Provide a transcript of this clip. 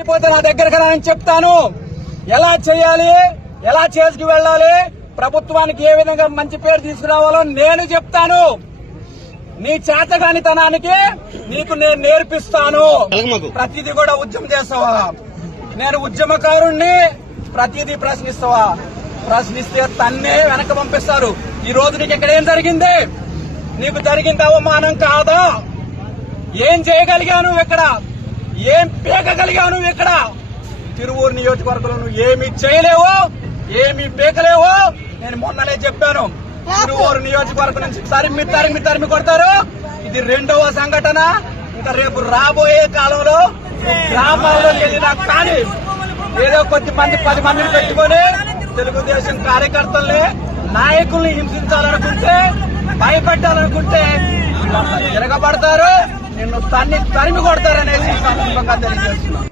అయిపోతే నా దగ్గరకు రాని చెప్తాను. ఎలా చేయాలి, ఎలా చేసుకు వెళ్ళాలి, ప్రభుత్వానికి ఏ విధంగా మంచి పేరు తీసుకురావాలో నేను చెప్తాను. నీ చేతగానితనానికి నీకు నేను నేర్పిస్తాను. ప్రతిదీ కూడా ఉద్యమం చేస్తావా? నేను ఉద్యమకారుణ్ణి. ప్రతిదీ ప్రశ్నిస్తావా? ప్రశ్నిస్తే తన్నే వెనక పంపిస్తారు. ఈ రోజు నీకు ఇక్కడ ఏం జరిగింది? నీకు జరిగింది అవమానం కాదా? ఏం చేయగలిగావు ఇక్కడ? ఏం పీకగలిగావు నువ్వు ఇక్కడ? తిరువూరు నియోజకవర్గంలో నువ్వు ఏమి చేయలేవు, ఏమి పీకలేవు. నేను మొన్ననే చెప్పాను, తిరువూరు నియోజకవర్గం నుంచి తరిమి కొడతారు. ఇది రెండవ సంఘటన. ఇంకా రేపు రాబోయే కాలంలో గ్రామాల్లో వెళ్ళినా కానీ ఏదో 10 మందిని పెట్టుకుని తెలుగుదేశం కార్యకర్తల్ని, నాయకుల్ని హింసించాలనుకుంటే, భయపెట్టాలనుకుంటే తిరగబడతారు. నిన్ను తరిమి కొడతారనేసి సందర్భంగా తెలియజేస్తున్నాను.